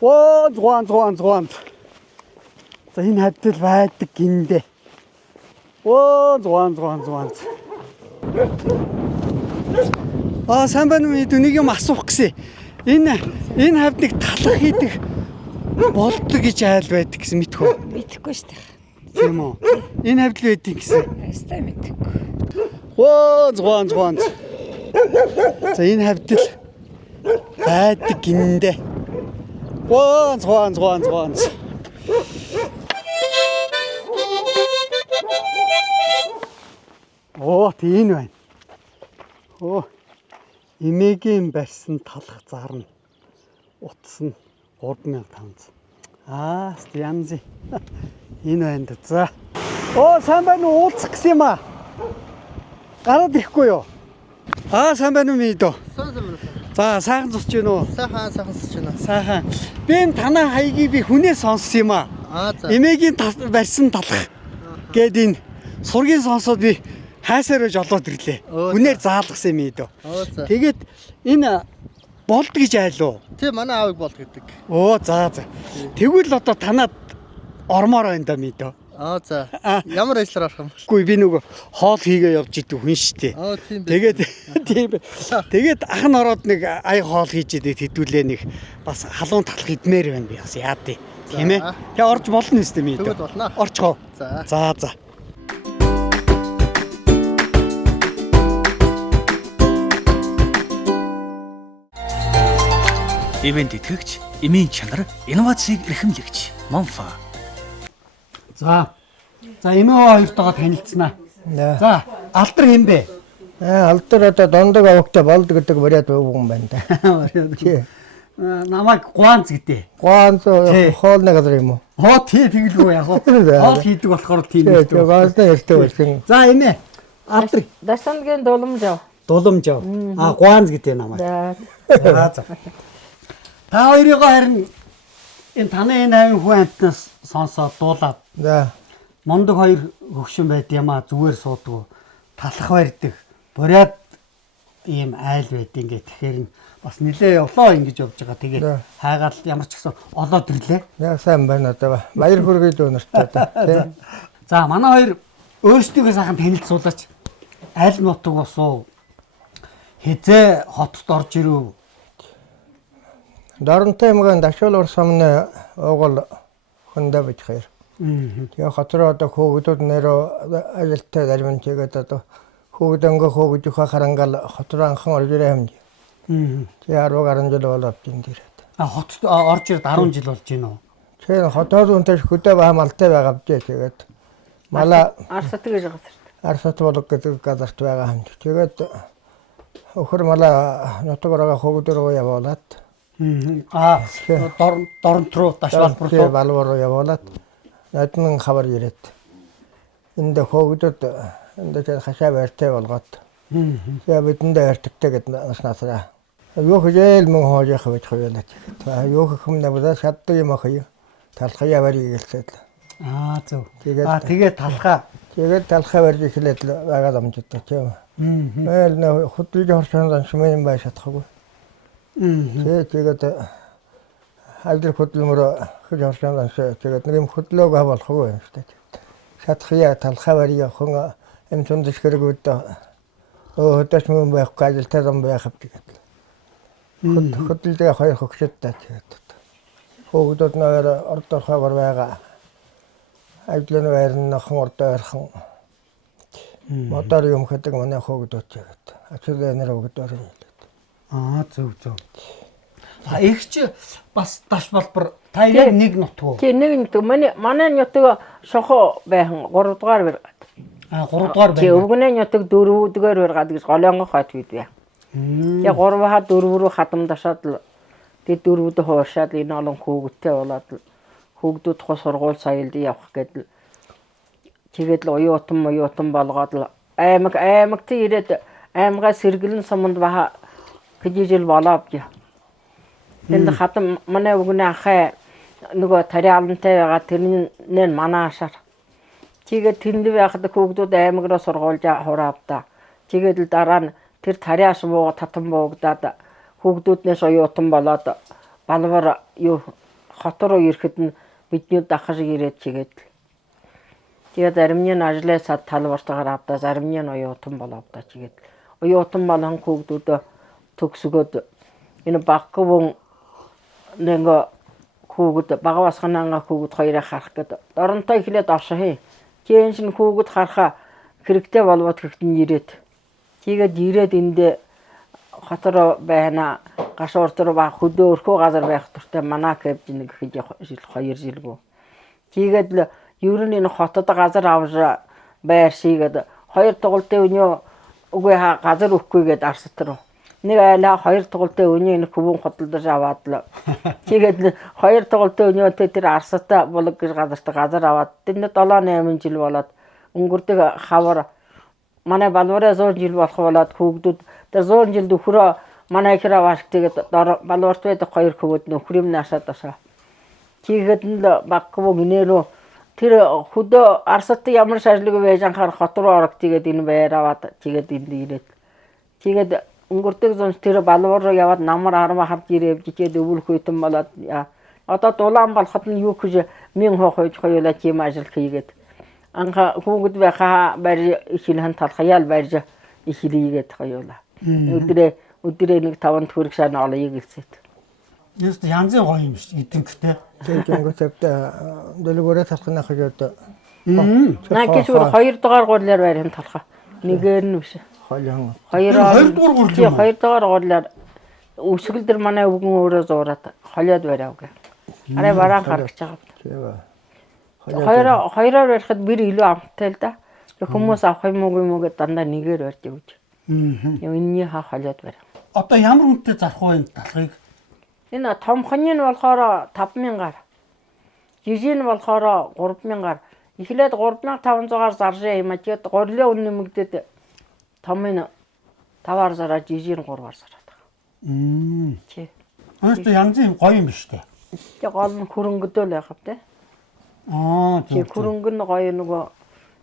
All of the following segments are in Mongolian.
Зуан. За энэ хавьтал байдаг гиндэ. Зуан. Сайн байна уу? Нэг юм асуух гэсэн. Энэ хавьдыг талах хийдэг болдог гэж айл байдаг гэсэн мэдхүү. Мэдхгүй шүү дээ. Тийм үү? Энэ хавьд л байдаг гэсэн. Ястай мэдхгүй. Зуан. За энэ хавьд л байдаг гиндэ. Зуан. Тийм байна. Эмээгийн барьсан талах зарна. Утас нь 3500. Янз. Энэ байна да. За. Сайн байна уу? Уулзах гэсэн юм аа. Гараад ирэхгүй юу? Сайн байна уу минь дөө? За, сайхан зусч гин үү? Сайхан зусч гин. Сайхан. Би энэ танаа хаягийг би хүнээс сонссон юм аа. За. Эмээгийн барьсан талах гээд энэ сургийн сонсоод би хайсараа жолоод ирлээ. Хүнээр заалгасан юм дөө. Тэгээд энэ болд гэж айлуу. Тийм манай аавыг болд гэдэг. За. Тэгвэл одоо танаад ормоор байна да минь дөө. За. Ямар ажиллаар орох юм бэ? Үгүй би нөгөө хоол хийгээ явж идэв хүн штэ. Тийм бэ. Тэгээд ах нь ороод нэг ая хоол хийж идэв хэдүүлээ нэг бас халуун талах идмээр байна би бас яадээ. Тийм ээ. Тэгээ орж болно үстэй минь дөө. Тэгвэл болно. Орчихоо. За. Ивент итгэгч, эмийн чанар, инновацийг эрхэмлэгч Монфа. За эмээ хоёртойгоо танилцсанаа. За алдар хэм бэ? Алдар одоо дондог авахтай болд гэдэг вариант өгөн байна да. Тий. Намайг Гуанз гэдэг. Гуанз хоолны газар юм уу? Тэгэлгүй яг уу. Хоол хийдэг болохоор тийм үү. Гуанзтай ярьтай байсан. За эмээ алдар Дасангийн дуламжав. Гуанз гэдэг намайг. За. Та хоёрыг харин энэ таны энэ хүн амтнаас сонсоод дуулаад. Мондог хоёр хөгшин байд юмаа зүгээр суудаг. Талах барьдаг. Буряд ийм айл байд ингээ. Тэгэхээр бас нилээ явлаа ингэж явж байгаа. Тэгээд хайгаал ямар ч гэсэн олоод ирлээ. Сайн байна одоо. Баяр хүргэе дүүнэртэй та. За манай хоёр өөрсдийгөө сайхан танилцуулаач. Аль нутаг босуу? Хизээ хотод орж ирв? Доронтой мган дашуул урсамны угол хөндө бич хоёр. Тэгээ хотроо одоо хөөгдүүд нэрөө ажилттай зарим тэгээд одоо хөөгдөнгө хөөгж харангаал хотроо анхан орж ирээ юм. Тэгээ 10 жил болоод энэ дээрээ. Хотод орж ирээд 10 жил болж байна уу? Тэгээ хотод үнтэй хөдөө баамалтай байгаа бдээ тэгээд мала Арсат гэж газар. Арсат болог гэдэг газарт байгаа юм. Тэгээд өхөр мала нутгараа хөөгдөрөө явуулаад Доронт руу дашвалбар руу балвар руу явуулаад надад хабар ирээд энд хөөгдөд энд хашаа байртай болгоод тэгээ бидэндээ байртагтай гэд наснасаа юу хэл мөн хоож явах гэж хойлоо. Юу хэм нэвдэ шатдаг юм ах юу талхаа яварыг гэлсэд. Зөв. Тэгээд талхаа. Тэгээд талхаа барьж эхлээд байгаа амжтай тийм. Нэ хөдөлж орсон шимэн бай шатахгүй. Тэгээд алдар хөдөлмөр хэж орсон тэгээд нэг юм хөдлөөг болохгүй юм шүү дээ. Шатхия талхаа барья хүн юм тундч хэрэгүүд өдөөч мөн байхгүй ажилтаа зам байх гэдэг. Хөдөлгөө хоёр хөгшөдтэй тэгээд. Хөөгдөд нээр ордоор хавар байгаа. Ажлын байрны хон ордоор хон мотор юм хэдэг манай хөөгдөд тэгээд. Ачаалаа нэр өгдөөр юм. Зөв. Игч бас даш болбор та яг нэг нутг уу? Тийм нэг нутг. Манай нутг шохоо байхан 3 дугаар байгаад. 3 дугаар байна. Тийм өвгөний нутг 4 дугаар байгаад гэж голонгоо хот гээд бай. Тэгээ 3-аа 4 рүү хадамдашаад л тэгээ 4-д хууршаад энэ олон хөөгдтэй болоод хөөгдүүд тус сургууль соёлд явах гэдэг. Тэгээд л уюутан болгоод л аймагт ирээд аймгаа сэргэлэн суманд баха хэдий жил болоо бий. Тэнд хатам манай өвгөний ахаа нөгөө тариалантай байгаа тэрний манаашаар. Тэгээд тэнд байхад хөөгдүүд аймаграа сургуулж хураавда. Тэгээд л дараа нь тэр тариаш буу татан буугдаад хөөгдүүднээс уюутан болоод балвар юу хот руу ирэхэд нь бидний дахар ирээд чигээд. Тэгээд зарим нь ажлаа сад талбартаагаар авдаа, зарим нь оюутан боловдаа чигээд. Оюутан болон хүүхдүүд төгсгөөд энэ баггвэн нэг хүүгд бага басганаа хүүгд хоёроо харах гэдэг. Доронтой ихлээд оршоо. Жин шин хүүгд харахаа хэрэгтэй болоод гэхдээ ирээд. Тэгээд ирээд эндээ хотор байна. Гашуур төр ба хөдөө өрхөө газар байх туртай манаа гэвж нэг жил 2 жилгүй. Тэгээд л ер нь энэ хотод газар авч байр шигээд 2 тугалтын өнөө үгүй газар өгөхгүйгээд арсат руу. Нэг айлаа 2 тугалтын өнөө энэ хөвөн хотолдож аваад л. Тэгээд 2 тугалтын өнөөтэй тэр арсатаа булаг гэж газар аваад тэнд 7-8 жил болоод өнгөрдөг хавар манай балвараа 100 жил болох болоод хүүхдүүд тэр 100 жилд өхрөө манай ихраа варх тэгээд балварт байдаг 2 хөвөд нөхрөм наашаад асаа. Тэгээд л баггүй гинэрөө тэр хөдөө арсат ямар шашлыг байж анхаар хот руу орох тэгээд энэ байр аваад тэгээд энд ирээд. Тэгээд өнгөрдөг зун тэр балвар руу яваад намар арма хавж ирээд жигээд өвлөх үйтэн болоод одоо дулаан болоход нь юу гэж мен хойж хоёулаа тийм ажил хийгээд. Анха хүүгд байхаа барь ихлэн талхаяал барьж ихлийгээд хоёулаа. Өдрөө нэг 5 төгрөг шаан олъё гэлцээд. Яст янзын гоё юм шүү эдэнхтэй. Тэгээд дэлгүүрээ талхнаа хажууд. Наа гэж 2 дугаар гурлаар барин талхаа. Нэгээр нь биш. Хойлон. 2 дугаар гурлаар. 2 дугаар гурлаар өсгөл дээр манай өвгөн өөрөө зураад холиод бариав гэ. Арай бараан гаргаж байгаа. Хоёроор барихад бэр илүү амттай л да. Хүмүүс авах юм уу гэдээ дандаа нэгээр барьж өгч. Энэний ха холиод бариав. Одоо ямар үнэтэй зарах вэ энэ талхыг? Энэ томхны нь болохоор 5000-аар. Жижиг нь болохоор 3000-аар. Эхлээд 3500-аар заржээ юм а. Тэгээд горлоо үн нэмэгдээд томын 5-аар зараа, жижиг нь 3-аар зараад байгаа. Чи. Өөртөө янзын гоё юм биш үү? Тэгээд гол нь хөрөнгөдөө л яхав те. Чи хөрөнгө нь гоё нөгөө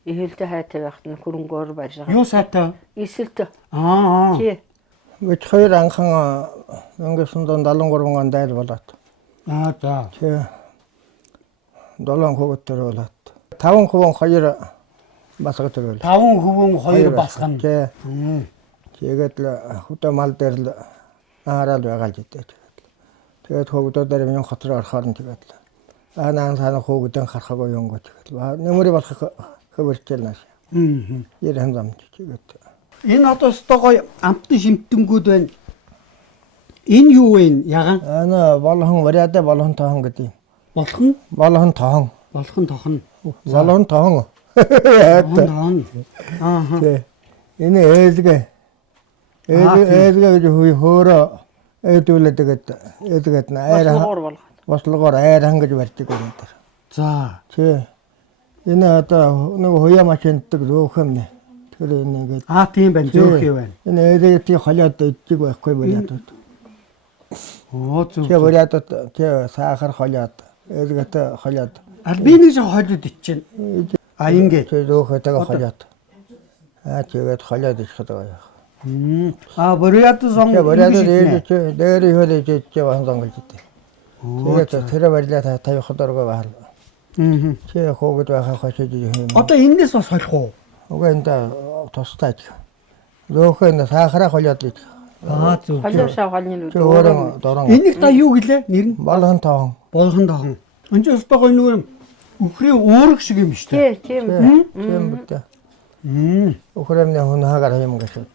ихэлтэй хайтай байхад нь хөрөнгөөр барьж байгаа. Юу сайтай? Эсэлт. Чи. Мэд хоёр анхан 1973 онд айл болоод. За. Чи 7 хөвөт төр болоод. 5 хөвөн 2 басга төр болоо. 5 хөвөн 2 басгана. Тэгээд л хөдөө мал дээр л аараал байгаа л гэдэг. Тэгээд хөвгүүдээр минь хотроо орохоор нь тэгээд л анаан сана хөвгүүдэн харахаагүй юм гоо тэгээд. Нэмэр болох хөвөрчл нааш. Ер хандамж тэгээд. Энэ одоо өстой гоё амтны шимтэнгүүд байна. Энэ юу вэ? Ягаан? Болгон вариадэ болгон тохон гэдэг. Болгон? Болгон тохон. Болгон тохон. Болгон тохон. Энэ ээлгээ. Ээлгээ гэж хөөрөө ээдүүлээд тэгээд айраа. Бослогоор айран гэж барьдаг юм дээр. За. Чи энэ одоо нэг хуяа машинтдаг зөөх юм нэ. Тэр нэгээд тийм байна зөөх юм байна. Энэ ээлгээ холиод иддэг байхгүй болоод. Зүг. Чи болоод чи сахар холиод ээлгээтэй холиод. Би нэг жоо холиод иччинь. Ингээд зөөхөтэйг холиод. Тэгээд холиод ичихдэг байгаа. Бориад сон. Бориад дээр хөлөж чи ван сонголж идэв. Тэгээд тэр барилаа тавих дөргөө баал. Чи хөөгд байхаа хочиж юм. Одоо энэс бас холих уу? Угаа энэ тустай. Зөөхөө энэ сахараа холиод ич. Зүг. Холиошаа холны өөрөө дорон. Энийг та юу гэлээ? Нэр нь болгон тохон. Болгон тохон. Энд ч өстой гоё нэг өхрийн уурэг шиг юм шүү дээ. Тийм. Тийм битэ. Өхрэмний хүн хагаар юм гэж үү.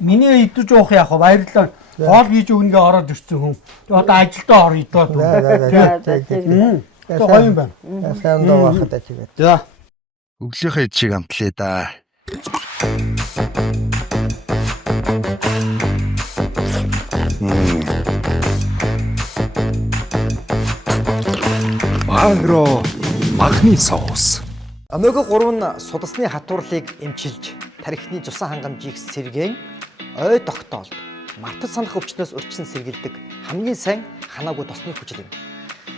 Миний идэж уух яах вэ? Баярлалаа. Хоол хийж өгнөгээ ороод ирсэн хүн. Одоо ажилдаа ор идээд. За гоё юм байна. Сайн доо хатаа чигээ. За. Өглөөхөө чиг амтлаа да. Магро магний соус. Омега 3 нь судасны хатуурлыг эмчилж, тархины цусан хангамжийг сэргээн, ой тогтоолд, мартаж санах өвчнөөс урьдчилан сэргийлдэг хамгийн сайн ханаагүй тосны хүчил юм.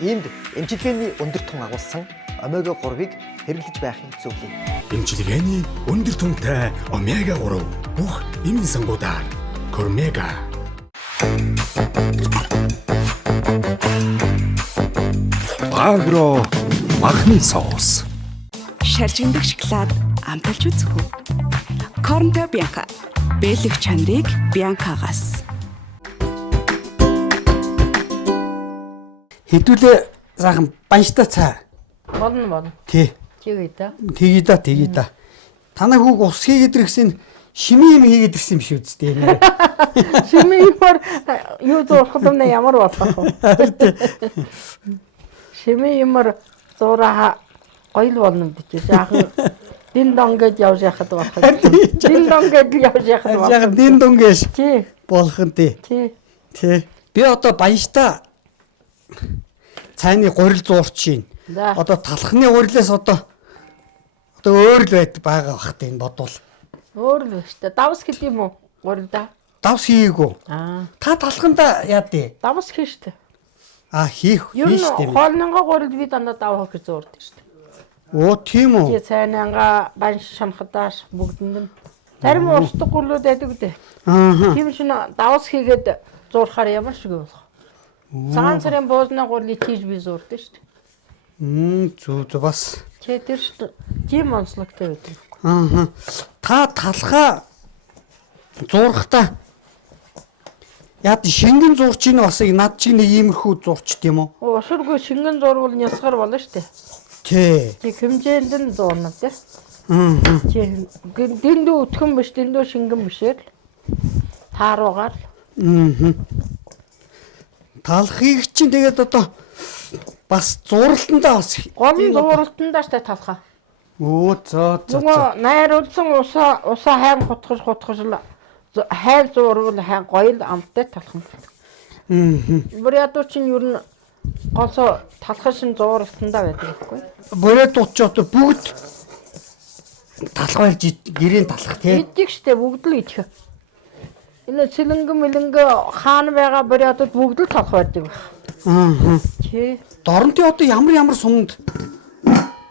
Иймд эмчилгээний өндөр тун агуулсан омега 3-ыг хэрэглэж байхыг зөвлөе. Эмчилгээний өндөр түнтэй омега 3 бүх эмийн сангуудаар Кормега. Агро махны соус. Шаржигдэх шоколад амталж үзэх үү? Корнто Бянка. Бэлэг чанарыг Бянкагаас. Хэдүүлээ сайхан банштай цаа. Болно. Тий. Тэгээ да. Танай хүүг ус хийгээд ирсэн шими юм хийгээд ирсэн юм шүү дээ. Шими юмар юу зурхад юм ямар болох вэ? Шими юмар зураа гоёл болно гэж яахан дин дон гэж явж яхад болох. Дин дон гэж явж яхад болох. Яг дин дон гэж Тий. болох нь тий. Би одоо баяжта цайны гурил зуурч шин. Одоо талхны гурилээс одоо өөр л байд байгаа бах тийм бодвол. Өөр л шүү дээ. Давс гэдэг юм уу? Гурил да. Давс хийгээгүй. Та талханда яа дээ? Давс хийн шүү дээ. Хийх Юу н шүү дээ. хоолнонго гурил би дандаа давх гэж зуурдаг шүү дээ. Оо тийм үү. Тий цайнанга банш шанхадаас бүгдэнд нь зарим урсдаг гурлууд байдаг үү? Тийм шин давс хийгээд зуурхаар ямар шиг болох. Цагаан сарын боозны гурлыг тийж би зуурдаг шүү дээ. Зүг бас. Тий тэр шүү дээ. Тийм онцлогтой байдаг. Та талхаа зуурхтаа яад шингэн зурч ийн бас над чиг нэг иймэрхүү зурчт юм уу? Ушургүй шингэн зурвал нясгаар болно шүү дээ. Тий. Хэмжээнд нь зурна тий. Тий. Дэндүү өтгөн биш, дэндүү шингэн бишээр л тааруугаар. Талхыг чинь тэгээд одоо бас зуралтандаа бас гол нь зуралтандаа штэ талхаа. Нөгөө найруулсан усаа хайм хутгаж л хайр зурвал хай гоёл амттай талхан. Бүр ядуу чинь юу н голсоо талхаш нь зуралтандаа байдаг байхгүй. Бүрээ дууч одоо бүгд талх барьж гэрийн талх тий. Идэх штэ бүгд л идэх. Энэ цэлэнгэн хаана байгаа бүрээд бүгд л талх барьдаг байх. Тий. Доронтой одоо ямар сумд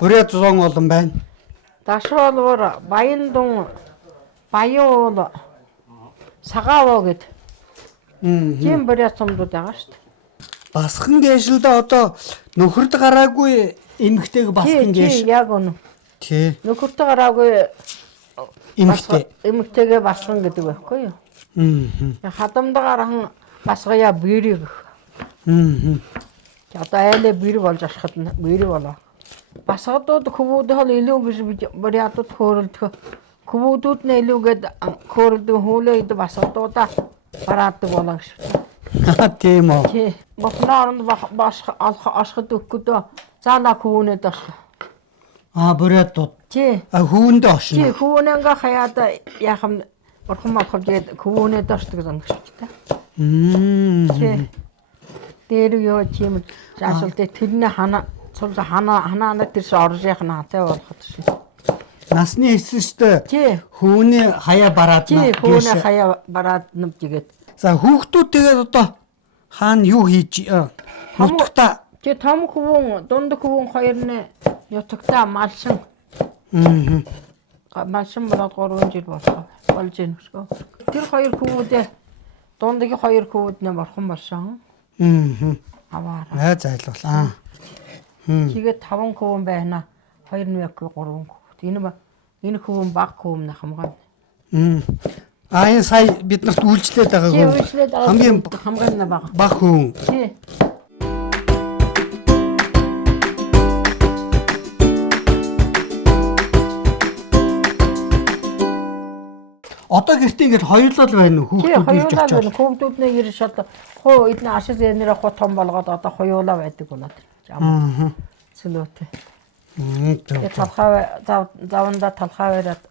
бүрээд зон олон байна. Дашвалвар Баяндун Баяуул Сагаавоо гэд. Тийм бүрээд сумдууд байгаа шүү дээ. Басхан гээшилдээ одоо нөхөрд гараагүй эмэгтэйг басхан гээш. Тий, яг үнэ. Тий. Нөхөрт гараагүй эмэгтэйгээ басхан гэдэг байхгүй юу? Хадамдагаар басгая бэрийг. Одоо айлаа бэр болж ашхад бэр болоо. Басгадууд хөвүүд хол илүү гэж бурядууд хөөрөлдөх. Хөвүүдүүд нь илүүгээд хөөрөлдөн хүлээ идэ басгадуудаа бараадаг болоо гэж. Тийм үү. Тий. Бохноор ашхад өгөхдөө заана хөвөнөд аш. Бурядууд. Тий. Хөвөндөө ашна. Тий, хөвөнөнгө хаяад яхам орхон малхавжээд хөвөнөд ашдаг зангаштай. Тий. Тэр юу чим жаашилтэй тэрний ханаана тэрс орж яах наатай болоход шин. Насны эсэжтэй хөвөний хаяа бараад тий хөвөний хаяа бараад нүбжигээд. За хүүхдүүд тэгээд одоо хаана юу хийж нутагта тий том хөвөн дунд хөвөн хоёрны нутагта малшин. Малшин болоод 3 жил болж байна шүү. Тэр хоёр хөвүүдээ дундгийн хоёр хөвүүднээ борхон болсон. Аваа. Зайлвал. Тэгээд 5 хөвөн байна. 2 мэг 3 хөвөн. Энэ хөвөн баг хөвөн хамгаан. Энэ сая бид нарт үйлчлээд байгаа хамгийн хамгаан баг хөвөн. Тий. Одоо гэртээ ингээд хоёулаа л байна уу хүүхдүүд ирж очоод. Хүүхдүүдний ирж шат хоо эдний ашиг зэнэрээ хот том болгоод одоо хоёулаа байдаг болоод. Сүлөөтэй. Талхаа заванда талхаа бариад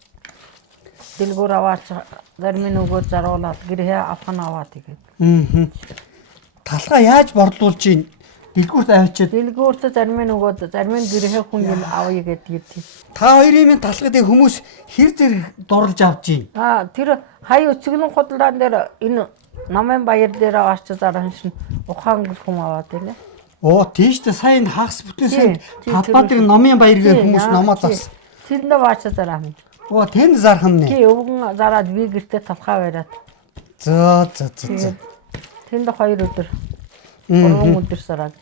дэлгүүр аваач зарим нөгөөд заруулаад гэрээ авхан аваад тэгээд. Талхаа яаж борлуулж ийн? Дэлгүүрт авчиад. Дэлгүүрт зарим нөгөөд зарим гэрээ хүн юм авъя гэдэг. Та хоёрын талхад хүмүүс хэр зэрэг дурлж авч ийн? Тэр хай өцгөлэн худалдаан дээр энэ намын баяр дээр аваач заран шин ухаан хүн аваад байна. Тийштэй сайн хагас бүтээсэн талбайд номын баяр гэх хүмүүс номоо зас. Тэнд аваач зараа юм. Тэнд зарах юм нэ. Тий, өвгөн зараад би гэртээ талхаа бариад. За. Тэнд 2 өдөр. 3 өдөр сараад.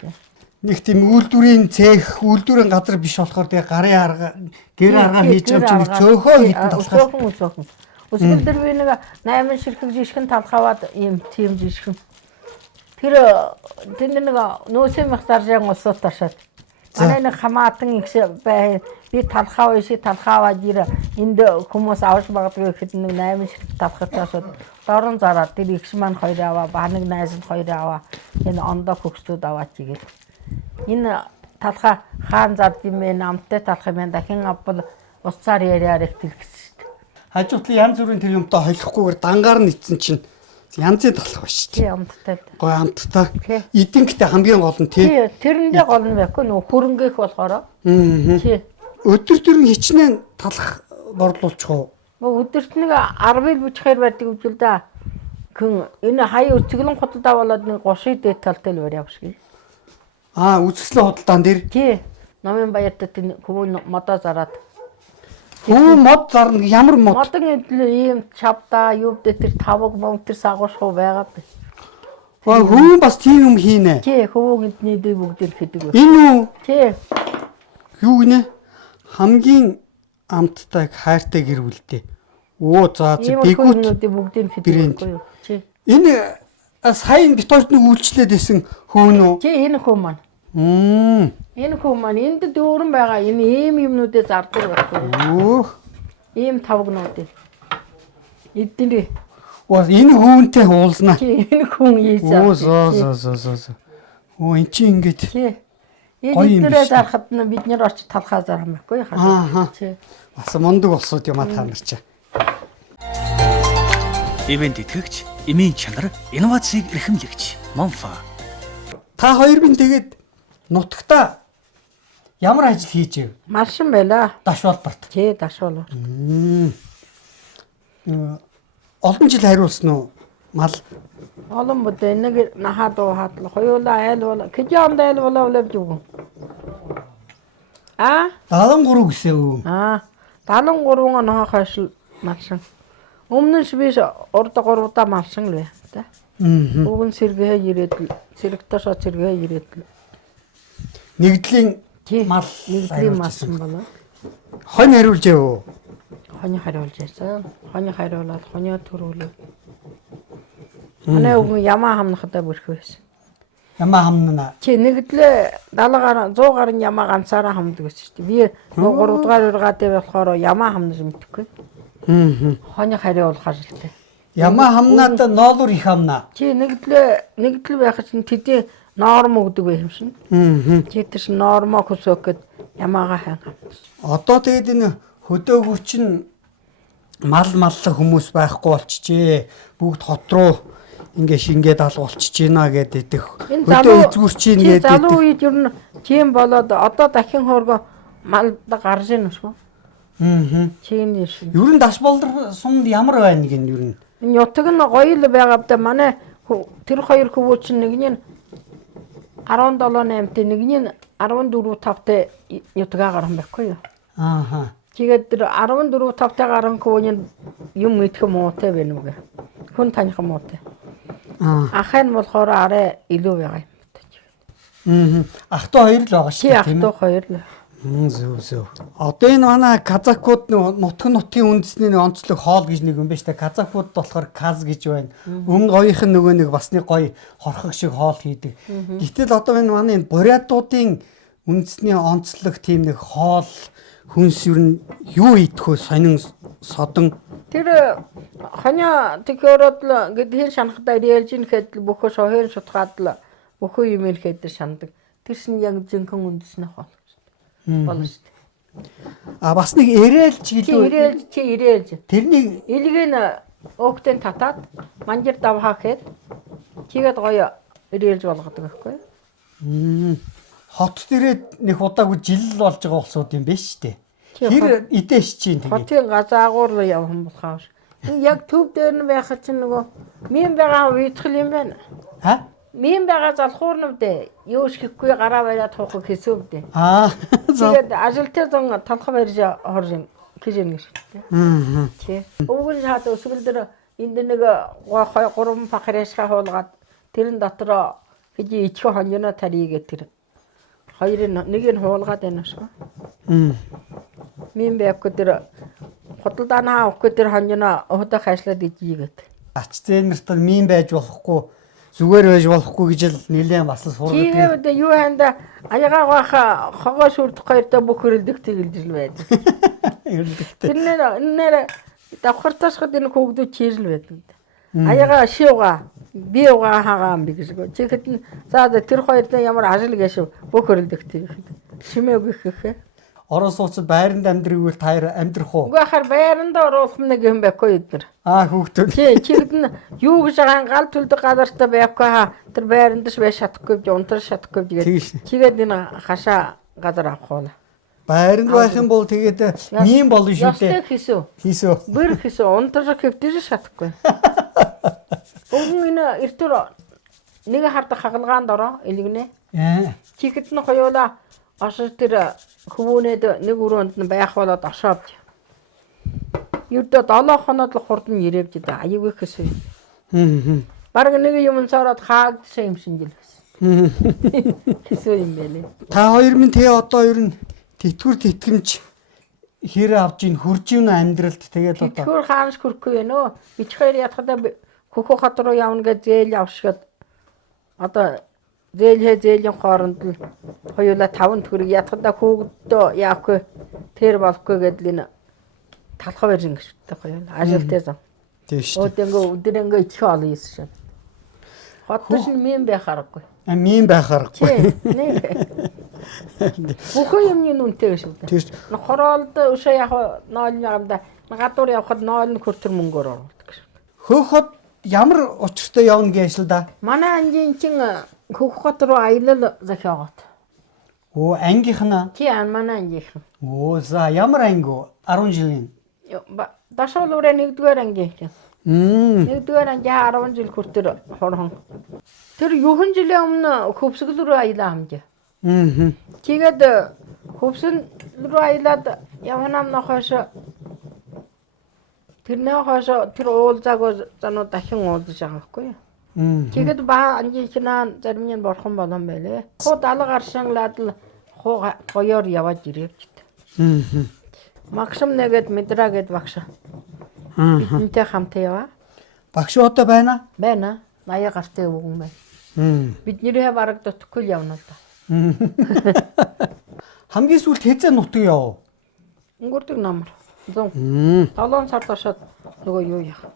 нэг тийм үйлдвэрийн цех, үйлдвэрийн газар биш болохоор тэгээ гарын арга, гэр аргаар хийж явж нэг цөөхөө хитэн талхаа. Өсгөл дээр би нэг 8 ширхэг жишгэн талхаваад ийм тийм жишгэн. Тэр тэнд нэг нөөцийн махтаржаан усууд ташаад. Манай нэг хамаатан их бай би талхаа иши талхааваад ир энд хүмүүс авч магадгүй гэхэд нэг 8 ширхэг талхаачаад дорон зараад тэр ихс маань хоёр аваа, банаг найз нь хоёр аваа. Энэ ондоо хөвгчүүд аваач игээл. Энэ талхаа хаан зад юм бэ, намтай талхаа юм дахин авбал уцаар яриаар их тэрхсэн шүү дээ. Хажуутлын янз бүрийн тэр юмтай холихгүйгээр дангаар нь ицсэн чинь янзын талхаа ба шүү дээ. Тий амттай. Гой амттай. Эдинхтэй хамгийн гол нь тий. Тэрэндээ гол нь байхгүй нөө хөрөнгөөх болохоор. Тий. Өдөр төрн хичнээн талах борлуулчих уу? Өдөрт нэг 10 ил бүжхээр байдаг үгүй л да. Гэн энэ хаяа өцөглөн худалдаа болоод нэг 30 дээд талтай л барь явшгүй. Үзэсгэлэн худалдаан дээр. Тий. Номын баяртад хүмүүн модоо зараад. Мод зарна ямар мод? Модон ийм чавда, юувд тэр тавг мөнтер сагуушгүй байгаа бэ. Хүн бас тийм юм хийнэ. Тий, хөвөг эдний дэ бүгдээр хэдэг байна. Энэ үү? Тий. Юу гинэ? Хамгийн амттай хайртай гэр бүлтэй. За бигүүд бүгдээр хэдэг байхгүй юу? Тий. Энэ сайн битүүрт нэг үйлчлээд исэн хөөн үү? Тий, энэ хөөн маань. Энэ хөөн маань энд дөрөн байгаа. Энэ ийм юмнуудыг зардаг байхгүй. Ийм тавгнуудыг. Эдний. Энэ хөөнтэй уулзнаа. Тий, энэ хөөн ийж заа. Эн чи ингэж. Тий. Эднэрээ зарахад нь бид нэр очиж талхаа зарах юм байхгүй яа. Тий. Бас мундаг болсууд юм та нар чи. Ивент итгэгч, эмийн чанар, инновацийг эрхэмлэгч Монфа. Та хоёр минь тэгээд нутагта ямар ажил хийж вэ? Малшин байла. Дашвалбарт. Тий, дашвал. Олон жил хариулсан уу? Мал. Олон бод нэг нахад хаадлаа. Хоёулаа айлвала. Кэжэнд айлвала үлээж өгөн. 73 гэсэн үү? 73 нохоо хашил малшин. Өмнө нь биш урд 3 удаа малшин л бай. Тэ. Бүгэн сэргээ ирээд сэрэгтэйшээ сэргээ ирээд. Нэгдлийн мал нэгдлийн малсан болоо. Хонь хариулж яв. Хонь хариулж яасан. Хонь хариулаад хоньоо төрүүлээ. Манай өвгөн ямаа хамнахтай бүрх байсан. Ямаа хамнана. Чи нэгдлээ 70 100 гарын ямаа ганцаараа хамдаг байсан шүү дээ. Би 3 дугаар ургаатай болохоор ямаа хамнаж мэдхгүй. Хонь хариулахаар л дээ. Ямаа хамнаад ноолуур их хамнаа. Чи нэгдэл байх чинь тэдний норм өгдөг байх юм шин. Чи тэр чин нормо хөсөөх гэд ямаага хангав. Одоо тэгээд энэ хөдөөгөө чинь маллах хүмүүс байхгүй болчихжээ. Бүгд хот руу ингээ шингээд алга болчихж байна гэдэг. Хөдөө эзгүр чинь гэдэг. Залуу үед ер нь тийм болоод одоо дахин хоорго малда гарж ийн шүү. Чинь шин. Ер нь дашболдор сумд ямар байна гин ер нь. Энэ ятг нь гоё л байгаадаа манай тэр хоёр хөвөө чинь нэг нь 17-8-тэй нэг нь 14-5-тай ятгаа гарсан байхгүй юу? Тэгээд тэр 14-5-тай гарсан хөвөөний юм идэх муутай байна уу гэ. Хүн таних муутай. Ахын болохоор арай илүү байгаа юм. Ахтуу хоёр л байгаа шүү дээ тийм ээ. Ахтуу хоёр л. Зөв. Одоо энэ манай казакууд нутгийн үндэсний нэг онцлог хоол гэж нэг юм байна шүү дээ. Казакууд болохоор каз гэж байна. Өмнө гоёх нь нөгөө нэг бас нэг гоё хорхог шиг хоол хийдэг. Гэтэл одоо энэ манай бурятуудын үндэсний онцлог тийм нэг хоол хүнс юу идэх вэ? Сонин содон. Тэр ханя тэхөрөд л гэдгээр шанахтай ярьж ин хэд бөхөө шохээр шутгаад л бөхөө юм ихэд шандаг. Тэр шин яг жинхэнэ үндэсний хоол. Болно шүү дээ. Бас нэг ирээлж гэлээ. Ирээлж. Тэрний илгэн өөхтэн татаад манжир давхаа хэд тэгээд гоё ирээлж болгодог байхгүй юу? Хот дээрээ нэг удаагүй жил болж байгаа улсууд юм байна шүү дээ. Тэр идэж чинь тэгээд. Хотын газаагуур явсан болохоос. Яг төв дээр нь байхад чинь нөгөө мэн байгаа уйдхал юм байна. Мэн байгаа залхуур нүдэ юу шихгүй гараа бариад туухыг хэсэв дээ. Тэгээд ажилтны зон талхаа барьж хорж гэж юм шиг дээ. Тий. Өвгөл хаад өсгөл дээр энд нэг 3 пахрашка хуулгаад тэрэн дотор хiji ичхэ хонёно тарийгээ тэр хоёрын нэг нь хуулгаад байна шүү. Мин бэвгүй тэр худалдаа наавахгүй тэр хонжно өдөө хайшлаад ижигээд. Ач зээнэрт мин байж болохгүй зүгээр байж болохгүй гэж л нэлээд бас сургад. Тэгээд юу ханда аягаа гааха хогоо шүрдэх хоёртой бүх хөрөлдөх тэгэлж л байдаг. Тэр давхартаас хад энэ хөөгдөө чирл байдаг. Аягаа шивга би угаа хагаа юм гэж гоо. Чихэд за тэр хоёртой ямар ажил гээш бүх хөрөлдөх тэгэх. Шимээг ихэх. Орон сууцад байранд амьдрэх таар амьдрах уу? Үгүй хахаар байранд оруулах нэг юм байхгүй эдгээр. Хүүхдүүд. Тий, чигд нь юу гэж байгаа гал төлдөг газартаа байхгүй тэр байранд ш байж чадахгүй гэж унтар чадахгүй тэгээд чигээд энэ хашаа газар авах уу. Байранд байх юм бол тэгээд мин болно шүү дээ. Хийсүү. Бүр хийсүү унтар хэвтэж чадахгүй. Өгөн энэ эртүр нэг хардах хагалгаанд ороо илгнэ. Чигд нь хоёулаа осор тэр хөвөнөд нэг өрөөнд нь байх болоод осоод. Юудад 7 хоноод л хурдан ирээвж дээ. Аюуг ихсэн. Бараг нэг юм цаараад хаагдсан юм шинжил гэсэн. Хэсүү юм байна. Та хоёр минь тэгээ одоо ер нь тэтгэвэр тэтгэмж хэрэг авч ийн хурж юм амьдралд тэгээд одоо тэтгэвэр хаанч хөрөхгүй вэ нөө. Бич хоёр ятхада Хөхөө хот руу явна гэж зээл авшгаад одоо зээлийн хооронд л хоёулаа 5 төгрөг ятгада хүүгдөө яахгүй тэр болохгүй гэдэл энэ талхаа барьсан гэж боддог хоёулаа ажилтаа зам. Тийм шүү. Өдөрөнгөө их олон ийсэн шин. Хотч мэн байх аргагүй. Мэн байх аргагүй. Бүхэн юмны нүнтэй шүү дээ. Тийм. Хороолд өшөө яг ноолны амда гадуур явхад ноолны хөртөр мөнгөөр оруулдаг шүү. Хөхөд ямар учиртай явна гэж л да. Манай ангийн чин Хөхөт руу аялал захиагаад. Ангийнх нь? Тий, манай ангийнх нь. За ямар анги вэ? 10 жилийн. Дашуул үрэ 1-р анги. 1-р анги 10 жил хүртэр хорхон. Тэр юухэн жилийн өмнө хөвсгөл рүү аялаа хамжаа. Тэгээд хөвсгөл рүү аялаад явнам нохош тэрнээ хойш тэр уулзаагүй зануу дахин уулзаж байгаа байхгүй юу? Тэгээд ба анжийнхнаа зарим нь борхон болон байлээ. Хуу 70 гаршинглаад л гоёор яваад ирээвчтэй. Максим нэгэд мэдраагээд багш. Бидэнтэй хамтаа яваа. Багш одоо байна? Байна. 80 гартай өвгөн байна. Биднэрээ бараг дутхгүй л явна л да. Хамгийн сүүлд хэзээ нутаг яв? Өнгөрдөг намар. 7 сар ташаад нөгөө юу яах.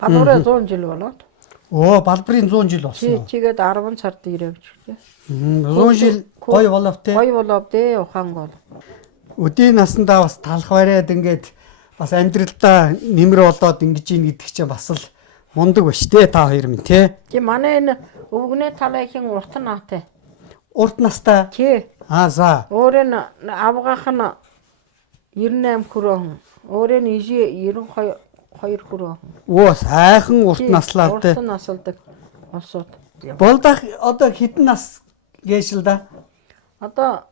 Балбараа 100 жил болоод. Балбарын 100 жил болсон. Чигээд 10 сард ирээвч тий. 100 жил гоё болов те. Гоё болов те ухаан гол. Өдийн насандаа бас талах бариад ингээд бас амьдралдаа нэмэр болоод ингэж ийн гэдэг чинь бас л мундаг ба штэ та хоёр минь те. Тий манай энэ өвгнээ талайхын урт наатай. Урт настай. Тий. За. Өөрөө нь авгаах нь 98 хүрээхэн. Өөрөө нь 92 хүрээхэн. Сайхан урт наслаа те. Урт насалдаг улсууд. Болдох одоо хэдэн нас гээш л да? Одоо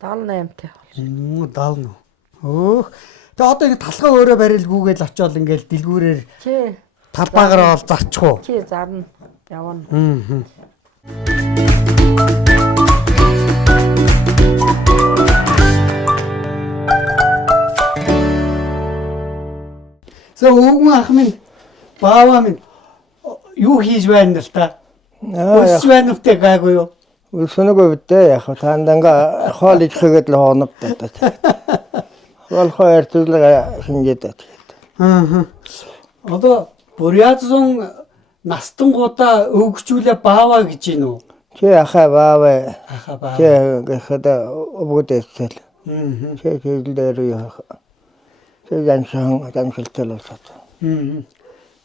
78-тай болно. 70. Тэгээ одоо ингэ талхаа өөрөө барилгүйгээл очиод ингээл дэлгүүрээр талбайгаар бол зарчих уу? Тий зарна. Явна. Өвгөн ах минь баава минь юу хийж байна л та? Өсч байна уу те гайгүй юу? Өсөнөгөө битээ яг таанданга хоол идэхэд л хооноб татаад. Волхоо эртэлэг шинжээдээд. Одоо буряазун настангуудаа өвгчүүлээ баава гэж гин үү? Чи ахаа баава. Чи гэхэд өвгөдөөсөл. Чи хэлдээр яах. Чи замшилтэй л болоод.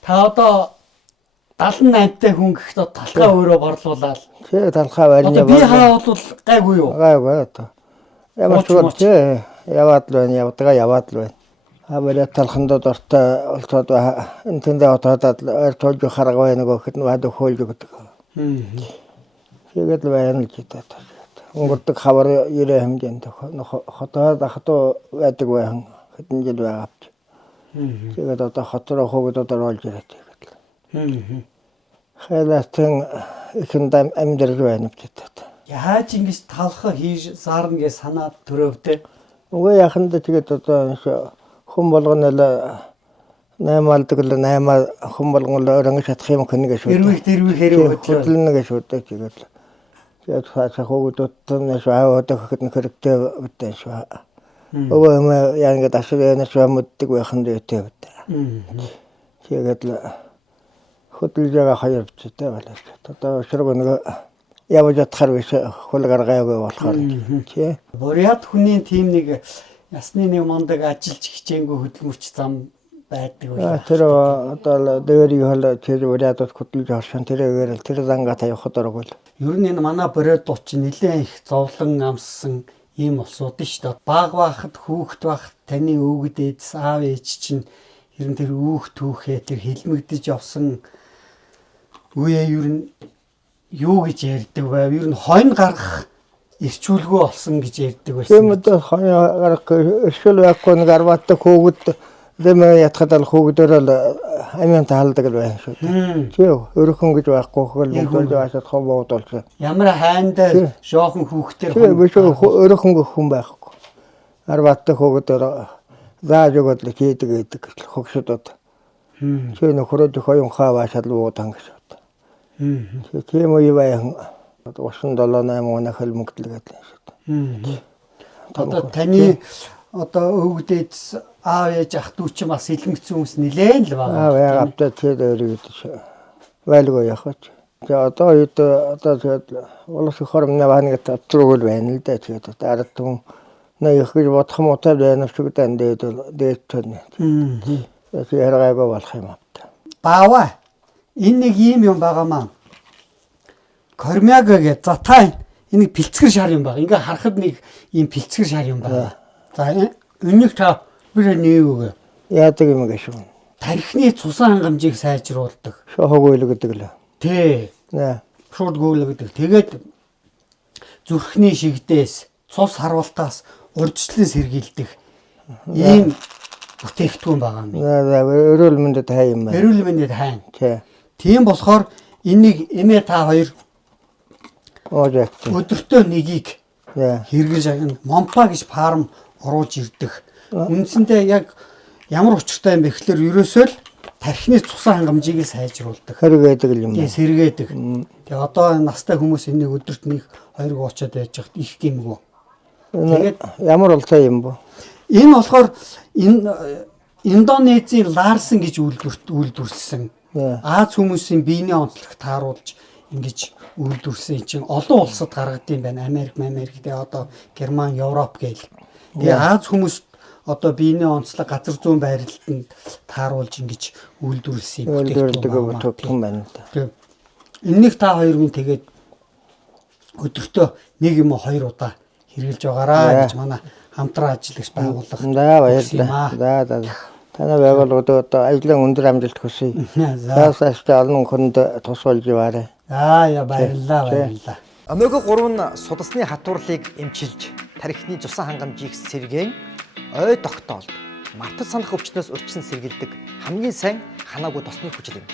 Та одоо 78-тай хүн гэхдээ талхаа өөрөө борлуулаад. Чи талхаа барьна. Би хаа бол гайгүй юу? Гайгүй одоо. Ямар ч бол чи яваад л байна, яваад л байна. Абаря талхандаа дортой олцоод энэ тэндээ отоод ойр туулж харгаа байна гөхөд нь бад хөөлж өгдөг. Тэгээд л байна л гэдэг. Өнгөрдөг хавар 90 хэмжээнд хотоод ахтуу байдаг байх хэдэн жил байгаа. Тэгээд одоо хот руу хөөгдөд орж ирээд тэгээд. Хайлаатан ихэнд амьдарч байна гэдэг. Яаж ингэж талхаа хийж саарна гэж санаад төрөвдөө. Үгүй яханд тэгээд одоо хүн болгоно л 8 алдаг л 8 хүн болгоно л орон шатах юм хэнэ гэж Дэрвэх хөдлөнө гэж бодож тэгээд цаашаа хөөгдөд нэш аваад өгөхөд нөхөртэй битэн шүү. Өвөө юм яа ингэ дашгүй нэш мэддэг байхын дэйтэй битэ. Тэгээд л хөдлөж байгаа хоёр битээ байлаа. Одоо ширэг нэг явж чадхаар биш хөл гаргаагүй болохоор тий. Бурят хүний тийм нэг ясны нэг мондөг ажиллаж хичээнгүй хөдөлмөрч зам байдаг байлаа. Тэр одоо дээрийг хол тэр бурятд хөдлөж оршин тэрээр тэр зангаа тавихад оргол. Ер нь энэ манай бурят ч нэлээд их зовлон амссан ийм улсууд нь шүү дээ. Баг байхад хүүхэд байхад таны өвгд ээдс аав ээж чинь ер нь тэр үүх түүхээ тэр хэлмэгдэж явсан үе ер нь юу гэж ярьдаг байв? Ер нь хойно гарах ирчүүлгүй болсон гэж ярьдаг байсан. Тийм үү хойно гарах ирчүүл байхгүй нэг арваатай хүүхэд дэмэ ятхад л хүүхдээр л амин таалдаг л байх шүү. Тийм өөрхөн гэж байхгүй хөл бүгд яашаад хов буудулсан. Ямар хайндаа жоохон хүүхдээр өөрхөн хүн байхгүй. Арваатай хүүхдээр зааж өгöd л хийдэг хөгшөдөд. Тийм нөхрөд хоёрын хаваашаад буудан гэж. Тийм үү яа усан 7-8 өнөх хөлмөгдлгээд шүү. Одоо таны одоо өвгдээд аав ээж ах дүү чи бас илмэгцэн хүмүүс нилээн л байна. Аа яа авто тэр өөрөө гэж байлгүй яхаж. За одоо тэгээд улс их хормны баныг татрууг байна л да тэгээд ард түн нэг их гэж бодох муутай байна шүү дээ дээд тань. Тэгээд яргаагүй болох юм аа. Баава энэ нэг юм байгаамаа. Кормяга гэж затай энэ бэлцгэр шар юм байна. Ингээ харахад нэг ийм бэлцгэр шар юм байна. За өнөөх та бүрээ нээвгүй. Яадаг юм гэж шүү. Тархины цусан хангамжийг сайжруулдаг. Шохогойл гэдэг л. Тий. Нэ. Шууд гойл гэдэг. Тэгээд зүрхний шигдээс цус харвалтаас урьдчилан сэргийлдэг ийм бүтээгдэхүүн байгаа юм. Эрүүл мэндэд хай юм байна. Эрүүл мэндэд хайн. Тий. Тийм болохоор энийг эмээ та хоёр Ожиг. өдөртөө нэгийг хэрэглэж момпа гэж фарм оруулж ирдэг. Үндсэндээ яг ямар учиртай юм бэ гэхээр ерөөсөө л тархины цусан хангамжийг сайжруулдаг. Сэргээдэг юм. Тий, сэргээдэг. Тэгээ одоо настай хүмүүс энийг өдөрт нэг 2 гоочод байж хат их гимгүү. Тэгээд ямар ултай юм бэ? Энэ болохоор энэ Индонезийн Ларсен гэж үйлдвэрлэсэн. Аз хүмүүсийн биений онцлог тааруулж ингэж үйлдвэрлэсэн чинь олон улсад гаргадсан байна. Америктэй одоо Герман, Европ гээл. Тэгээ Аз хүмүүс одоо биений онцлог газар зүүн байрлалтанд тааруулж ингэж үйлдвэрлэсэн бүтээгдэхүүн байна. Энэнийг та хоёр минь тэгээд өдөртөө нэг юм уу 2 удаа хэрэгжилж байгаараа гэж манай хамтран ажиллагч байгууллага. За. Танай байгууллагууд одоо ажлын өндөр амжилт хүсье. Заасааштай олон хүнд тус болж яваарай. Баярлалаа. Омега 3 нь судасны хатуурлыг эмчилж, тархины цусан хангамжийг сэргээн, ой тогтоолд, мартаж санах өвчнөөс урьдчилан сэргийлдэг хамгийн сайн ханаагүй тосны хүчил юм.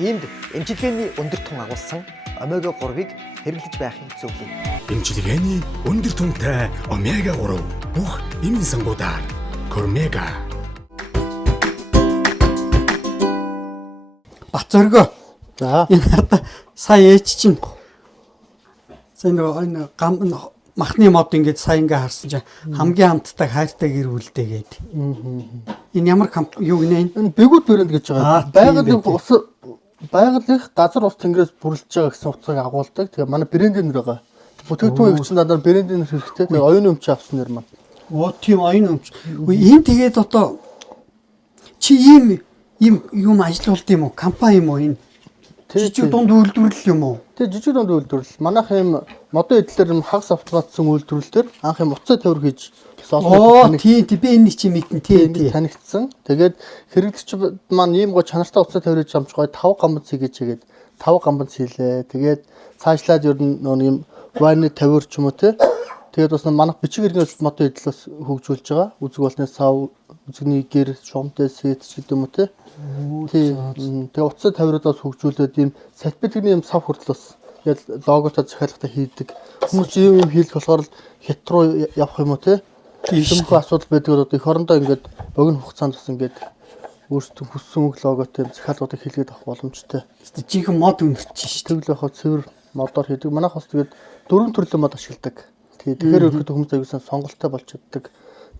Иймд эмчилгээний өндөр тун агуулсан омега 3-ыг хэрэглэж байхыг зөвлөе. Эмчилгээний өндөр тунтай омега 3 бүх эмийн сангуудаар Кормега. Бацоргоо. За. Энэ хата сая ээч чинь сая нэг махны мод ингээд сая ингээ харсан чинь хамгийн хамттай хайртай гэр бүлтэй гээд. Энэ ямар юу гинэ? Энэ бэгүүд брэнд гэж байгаа. Байгалийн газар ус тэнгэрээс бүрлж байгаа гэсэн утгыг агуулдаг. Тэгээ манай брендийн нэр байгаа. Бүтээгдэхүүн өгсөн надад брендийн нэр хэрэгтэй. Тэгээ оюун өмч авсан нэр маань. Оо тийм оюун өмч. Энэ тэгээд одоо чи ийм юм ажилуулд юм уу? Компани юм уу энэ? Жижиг дунд үйлдвэрлэл юм уу? Тэгээ жижиг дунд үйлдвэрлэл. Манайх юм модон эдлэр хагас автоматсан үйлдвэрлэлээр анх юм уцаа тавир хийж Оо тийм би энэ чи мэдэн тийм танигдсан. Тэгээд хэрэглэгч маань ийм гоо чанартай уцаа тавирж амж гой 5 гамбанц хийгээд чигээд 5 гамбанц хийлээ. Тэгээд цаашлаад ер нь юм вайны тавир ч юм уу те. Тэгээд бас манайх бичиг иргэнээс модон эдлээс хөгжүүлж байгаа. Үзэг болны сав, үзэгний гэр, шумтай сет ч гэдэг юм уу те. Тэгээд уцаа тавируудаас хөгжүүлээд ийм сальбитгэний юм сав хүртэл бас тэгэл логотой захиалгатай хийдэг. Хүмүүс ийм хийх болохоор хят руу явах юм уу те? Тиймэрхүү асуудал байдаг бол одоо эх орондоо ингээд богино хугацаанд бас ингээд өөрсдөө хүссэн үг логотой захиалгуудыг хийлгээд авах боломжтой. Жинхэнэ мод үнэрч шүү. Тэгвэл яг цэвэр модоор хийдэг. Манайх бас тэгээд 4 төрлийн мод ашигладаг. Тэгэхээр өөрөөр хүмүүс аюулсан сонголттой болж чаддаг.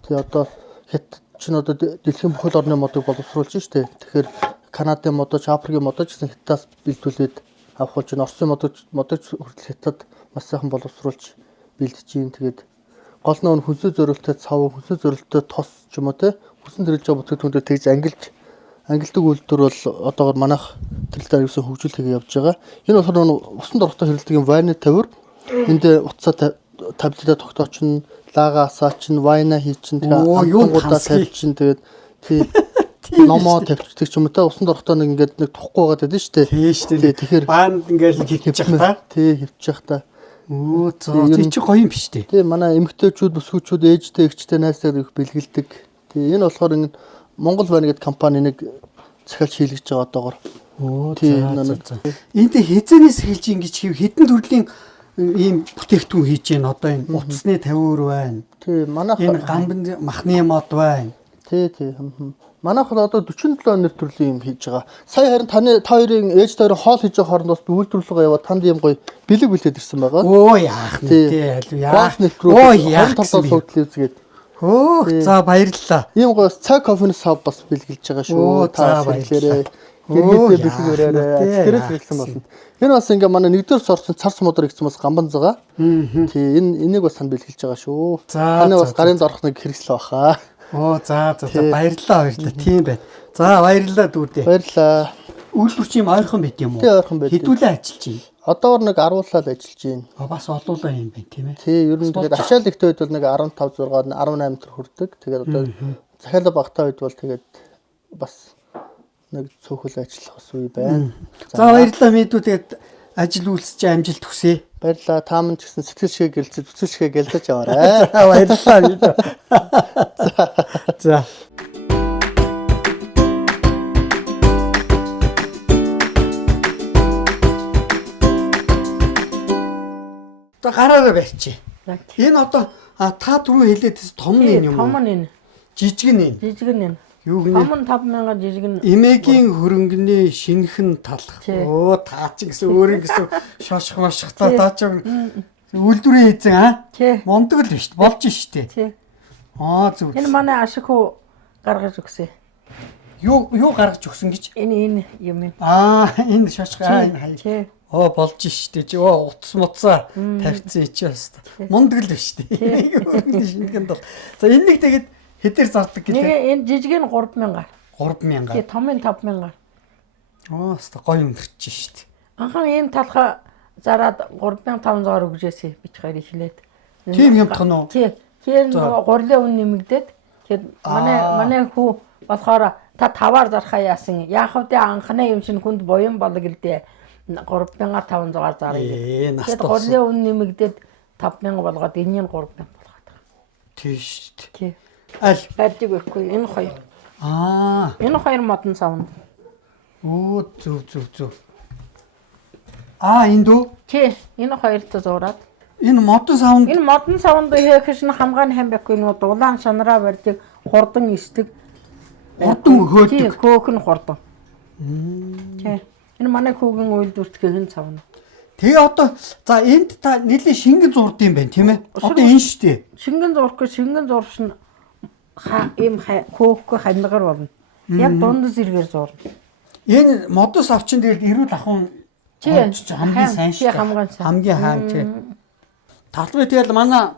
Тэгээ одоо хят чинь одоо дэлхийн бүхэл орны модыг боловсруулж штэ. Тэгэхээр Канадын модож, Африкийн модож гэсэн хятадаас бэлдүүлээд авах болж байна. Оросын модож хүртэл хятад маш сайхан боловсруулж бэлдэж юм. Тэгээд гол нь хүнсээ зөрөлтөд цав, хүнсээ зөрөлтөд тос ч юм уу те. Хүнсэн төрөж байгаа бүтээгдэхүүнүүд тэгж ангилдаг үйлдвэр бол одоогор манайх төрөлтөөр юусэн хөгжүүлэлт явж байгаа. Энэ болохоор усан дортой хэрэглэдэг юм вайны тавир. Энд утсаа таблетаа тогтоочин, лага асаачин, вайна хийчин, тэгээд гудаа тавьчин, тэгээд номоо тавьчихдаг ч юм уу те. Усан дортой нэг ингээд нэг тухгүй байгаад байдаг шүү дээ. Тийм шүү дээ. Тэгэхээр баанд ингээд хөвчих та. Тий, хөвчих та. Оо зөө чи гоё юм биш үү? Тий, манай эмэгтэйчүүд, бүсгүүчүүд, ээжтэй, эгчтэй, найзтайг их бэлгэлдэг. Тий, энэ болохоор ингэ Монгол байна гэдэг компани нэг захиалж хийлгэж байгаа одоогор. Оо за. Энд хязгаарнаас хэлж ингэж хийв хэдэн төрлийн ийм бүтээгдэхүүн хийж байна. Одоо энэ утасны тавиур байна. Тий, манайх энэ гамбын махны мод байна. Тий. Манайх бол одоо 47 нэр төрлийн юм хийж байгаа. Сая харин та хоёрын ээж тойрон хоол хийж байгаа хоорондоос үйлдвэрлэлгээ яваад танд юм гоё бэлэг бэлдээд ирсэн байгаа. Оо яах нэ тий. Яах нэ рүү. Оо яах талаас үзгээд. Оо за баярлалаа. Ийм гоё цай кофений сав бас бэлгэлж байгаа шүү. Та баярлалаа. Гэрээдээ бэлгээрээ тэрэл хэлсэн болно. Энэ бас ингээ манай нэгдүгээр сорчин цар сумуудаар игцэн бас гамбан зага. Тий энийг бас сан бэлгэлж байгаа шүү. Таны бас гарын дорох нэг хэрэгсэл баха. Оо за баярлалаа. Тийм байна. За баярлалаа дүүдээ. Баярлалаа. Үйлдвэрч юм ойрхон байт юм уу? Тий ойрхон байт. Хэдүүлээ ажиллаж байна. Одоогор нэг 10 лал ажиллаж байна. Бас олуулаа юм байна тийм ээ. Тий ер нь тэгээд ачаал ихтэй үед бол нэг 15 6 18 төр хүрдэг. Тэгээд одоо захиалга багтаа үед бол тэгээд бас нэг цөөхөл ажиллах ус үе байна. За баярлалаа мэдүү тэгээд ажил үйлсэж амжилт хүсье. Баярлалаа. Та мань ч гэсэн сэтгэл шигээ гэрэлцэж зүтгэл шигээ гэлдэж яваарай. Баярлалаа мэдүү. За. За гараараа барьчих. Энэ одоо та түрүү хэлээдээс том нь юм уу? Том нь энэ. Жижиг нь энэ. Жижиг нь энэ. Юу гэнэ? Том нь 5000, жижиг нь эмээгийн хөрөнгөний шинхэн талах. Оо таа чи гэсэн өөрийн гэсэн шоших машхтаа таа чи үйлдвэрийн эзэн мундаг л биш болж штэ. Тий. Зүг. Энэ манай ашиг хөө гаргаж өгсөн. Юу гаргаж өгсөн гэж? Энэ юм. Энэ шоших энэ хай. Болж штэ чи утас муцаа тавьчихсан чи бас мундаг л биш штэ. Шингэн бол. За энэ нэг тэгээд хэдээр зардаг гэлээ. Нэг энэ жижиг нь 3000. 3000. Тий, том нь 5000. Хэвээ гоё өнгөрч штэ. Анхан энэ талха зараад 3500-аар өгжээсэй бич хоёр ихлээд. Тийм юм тох нь уу? Тий. Тэр гурлын үн нэмэгдээд тэгэд манай хүү болохоор та 5-аар зархаа яасан. Яах вэ анхны юм шин хүнд буян болог л дээ. 3500-аар зарыг. Тэгээд гурлын үн нэмэгдээд 5000 болгоод энийг 3000 болгоод байгаа. Тий штэ. Тий. Аль барьдаг байхгүй энэ хоёр. Энэ хоёр модон савнд. Оо зүг. Энэ дүү? Тий, энэ хоёрт зураад. Энэ модон савнд. Энэ модон савнд хийх шин хамгаан хам байхгүй нуу дулаан шанараа барьдаг, хурдан истэг. Хурдан хөөдөг. Тий, хөөх нь хурдан. Тий. Энэ манай хүүгийн үйлдвэртгийн савнд. Тэгээ одоо за энд та нэлийн шингэн зурд юм байна тийм ээ? Одоо энэ штэ. Шингэн зурхгүй шингэн зуршин ийм хөөхгүй хандгаар болно. Яг дунд зэрэгээр зурна. Энэ модос авчин дээр эрүүл ахын хамгийн сайн шүү. Хамгийн хаан тий. Талбай тэгэл манай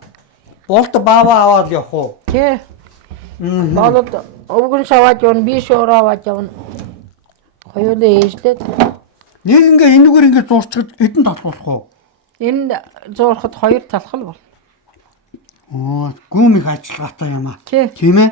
болт баава аваад явах уу? Тий. Болот өвгөн шаваад явна, би шуураа аваад явна. Хоёулаа ээжлээд. Нэг ингээ энэгээр ингээ зурчгад эдэн талбуулах уу? Энэ зурхад хоёр талх л бол. Гүм их ажиллагаатай юм аа. Тийм ээ?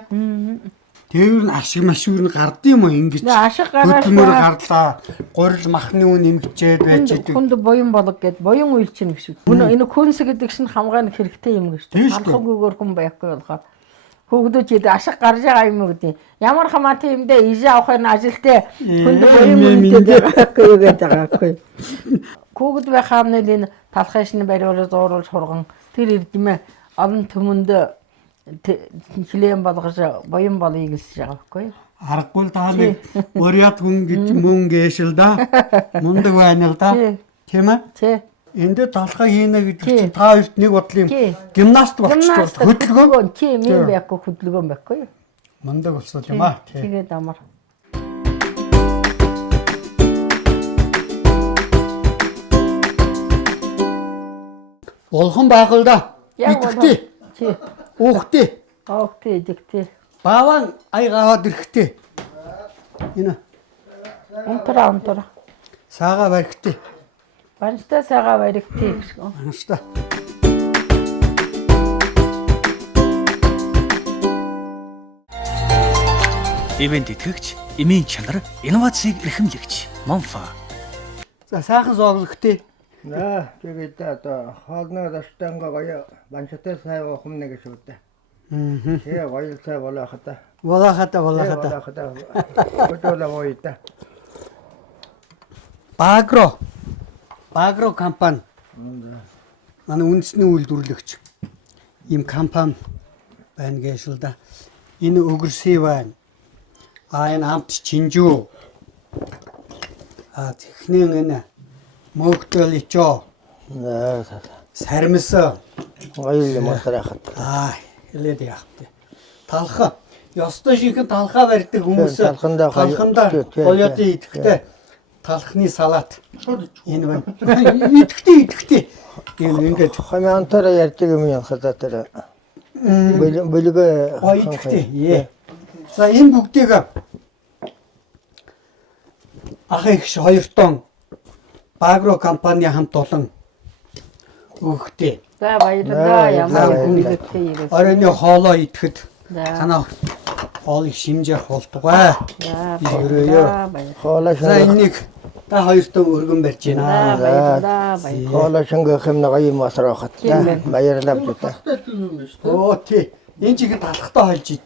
Тэр нь ашиг машиг нь гардыг юм уу ингэж? Ашиг гараад гарлаа. Гурил махны үн нэмэгчээд байж идэг. Хүнд буян болог гэд буян уйл чинь гэж. Энэ хүнс гэдэг шин хамгаан хэрэгтэй юм гэж. Алхагүйгээр хүн байхгүй болохоор Хүүхдүүд ашиг гарч байгаа юм уу гэдэг. Ямар хамаа тиймдээ ижээ авахын ажилтаа хүнд бөрийн гэдэг байгаа. Хүүхэд байх хаамнал энэ талхай шин бариулж зууруулж хурган тэр эрдэмэ олон төмөнд хилэн болгож боён болъё гэж байгаа байхгүй. Аргагүй л таа нэг уриат хүн гэж мөн гээш л да. Мундаг байна л да. Тийм ээ? Тий. Энд талхаа хийнэ гэж чинь та хоёрт нэг бодлын гимнаст болчихвол хөдөлгөөн. Тийм юм байхгүй хөдөлгөөн байхгүй. Мундаг болсон юм аа. Тэгээд амар. Улхан байх л да. Идэхтэй. Тий. Уухтэй. Оохтэй идэхтэй. Бааван айгаад ирэхтэй. Энэ. Унтра. Саага барихтэй. Банчта саага барихтэй гэж. Банчта. Ивент итгэгч, эмийн чанар, инновацийг эрхэмлэгч Монфа. За сайхан зоглохтэй. Наа тэгээд одоо хоолны ресторан гоё банчтай сай ухам нэг шүү дээ. Тэгээ гоё сай болоохата. Болоохата. Хөдөлгөөн ойта. Багро компани. Манай үндэсний үйлдвэрлэгч ийм компани байна гэж л да. Энэ өгөрсэй байна. Энэ амт чинжүү. Техник энэ мөгтөл ичоо. Сармис. Гоё юм асарахад. Хэлээд яах вэ? Талха. Ёстой шинхэн талхаа барьдаг хүмүүс талхандаа гоёд идэхтэй талхны салаат. Энэ байна. Идэхтэй. Ингээд хамаантараа ярьдаг юм яа хадаа тэр. Бэлгээ идэхтэй. За энэ бүгдийг ах ихш 2 тонн Багро компани хамт олон өгөхтэй. За баярлалаа. Ямар үнэтэй. Оройны хоолоо идэхэд танаа хоолыг шимжих болтугай. Баярлалаа. Хоолоо за энийг та 2 тонн өргөн барьж байна. Баярлалаа. Хоолоо шингэх юм гоё масрахад. Баярлалаа бүтэй. Тий. Энэ чигээр талхтаа хольж ид.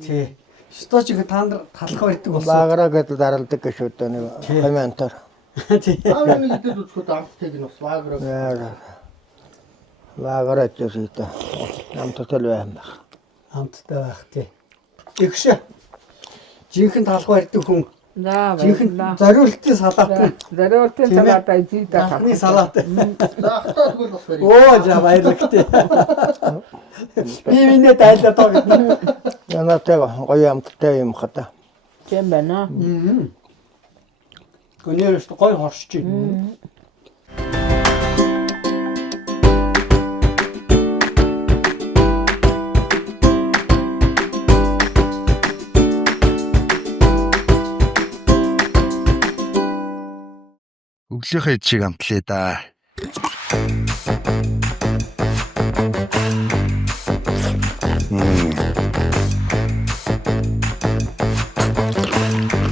Тий. Стож их та нар талх барьдаг болсон. Баграа гэдэл даралдаг гэж үү нэг хамаантар. Тий. Нэг идэд үзэхэд амттайг нь бас баграа. Баграа ч үсэйтэй. Амттай байх. Амттай байх тий. Игш. Жинхэнэ талх барьдаг хүн. За баярлалаа. Зориултын салаат. Зориултын салаат айдаа. Талхны салаат. Заахтаа тэгвэл бас барь. Оо за баярлагтай. Би минь дайлаа тоо гэдэг. Янаатай гоё амттай юм хата. Тийм байна. Гонёрс гоё хоршиж байна. Өглөөхөө чиг амтлаа да.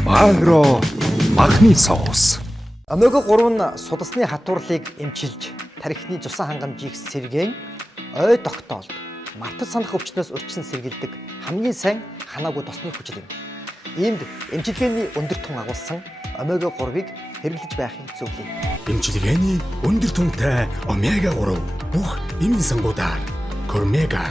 Багро махны соус. Омега 3 нь судасны хатуурлыг эмчилж, тархины цусан хангамжийг сэргээн, ой тогтоолд, мартаж санах өвчнөөс урьдчилан сэргийлдэг хамгийн сайн ханаагүй тосны хүчил юм. Иймд эмчилгээний өндөр тун агуулсан омега 3-ыг хэрэглэж байхын зөвлөе. Эмчилгээний өндөр түнтэй омега 3 бүх эмийн сангуудаар Кормега.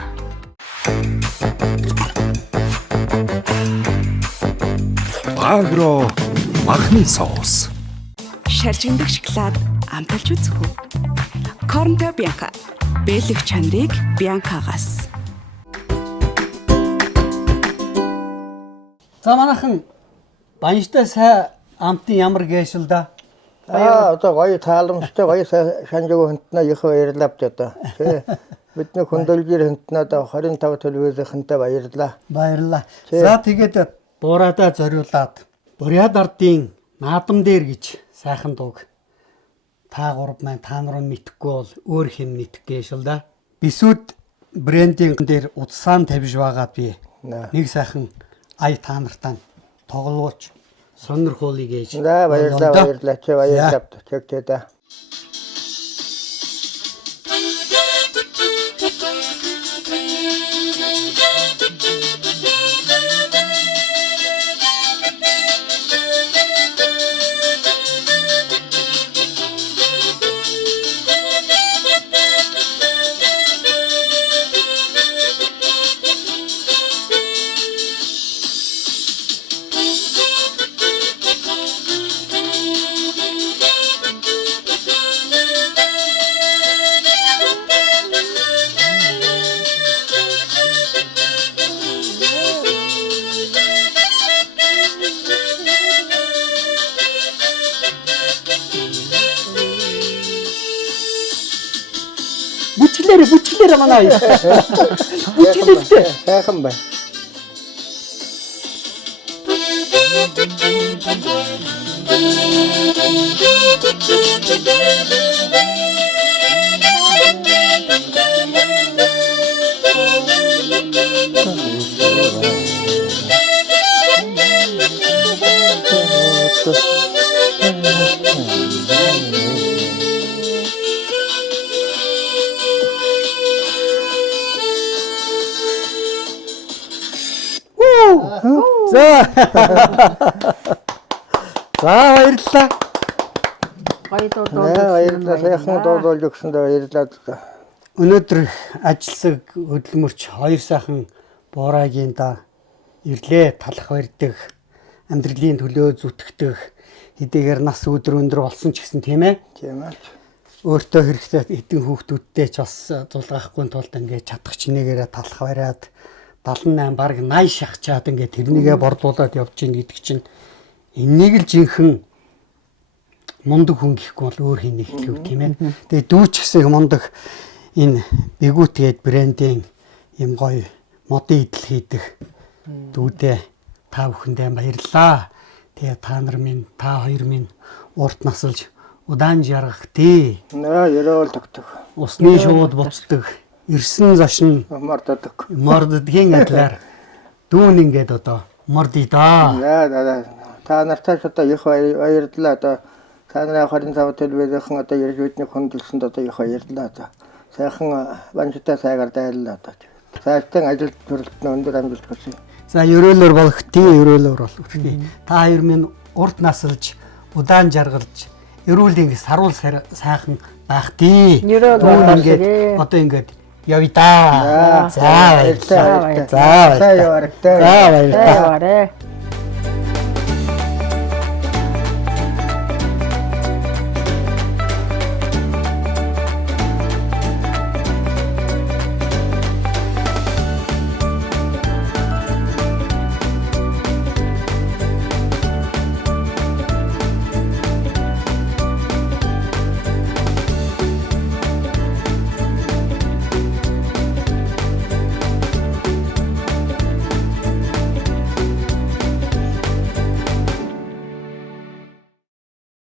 Багро махны соус. Шаржигдах шоколад амталж үзэх үү? Корнто Бянка. Бэлэг чанарыг Бянкагаас. За манайхан банжтай сай амтын ямар гээшил да. Одоо гоё тааламжтай гоё шанжиг хөнтнө их баярлалаа одоо. Бидний хөндөөлжир хөнтнө одоо 25 төлөвлөхөнтэй баярлалаа. Баярлалаа. За тэгээд буурайдаа зориулаад Буряд ардын наадам дээр гэж сайхан дууг та гурав маань та нар нь мэдхгүй бол өөр хэм мэдэх гээшил да. Бисүүд брендинг дээр утсаан тавьж байгаад би нэг сайхан ая та нартаа тоглуулж сонирхуулъя гэж. Баярлалаа. Чи баярлалаа. Чигтэй. Бүчгэлээрээ манай. Бүчгэлээ. Сайхан байна. За баярлалаа. Баярлалаа. Сайхан дуулж өгсөндөө баярлалаа. Өнөөдөр ажилласаг хөдөлмөрч хоёр сайхан буурайгийн да ирлээ талах барьдаг, амьдралын төлөө зүтгэдэг, хэдийгээр нас өдөр өндөр болсон ч гэсэн тийм ээ. Тийм ээ. Өөртөө хэрэгтэй эдийн хүүхдүүдтэй ч бас зулгаахгүй тулд ингээд чадах чинээгээрээ талах бариад 78 бараг 80 шахчаад ингээд тэрнийгээ борлуулад явж гин гэдэг чинь энийг л жинхэнэ мундаг хүн гэхгүй бол өөр хин нэг хэлв тийм ээ. Тэгээ дүүч гэсэн мундаг энэ бигүүтгээд брендийн юм гоё модын идэл хийдэг дүүдээ та бүхэндээ баярлалаа. Тэгээ та нар минь та хоёр минь урт насалж удаан жаргах тий. Ерөөл тогтох. Усны шууд буцдаг. Ирсэн зошин морддгийн адлаар дүүн ингээд одоо мордъё да. Та нартай одоо их баярлалаа одоо та нарын 25 телевизийнхэн одоо ирж биднийг хөндлөсөнд одоо их баярлалаа одоо. Сайхан банжтай сайгаар дайрлаа одоо. Сайхан ажил төрөлтөнд өндөр амжилт хүсье. За ерөөлөөр болох тий ерөөлөөр болох тий. Та хоёр минь урт насалж удаан жаргалж эрүүл ингэ саруул сайхан байх тий. Дүүн ингээд одоо ингээд явъя да. За баярлалаа. За баярлалаа. За баярлалаа.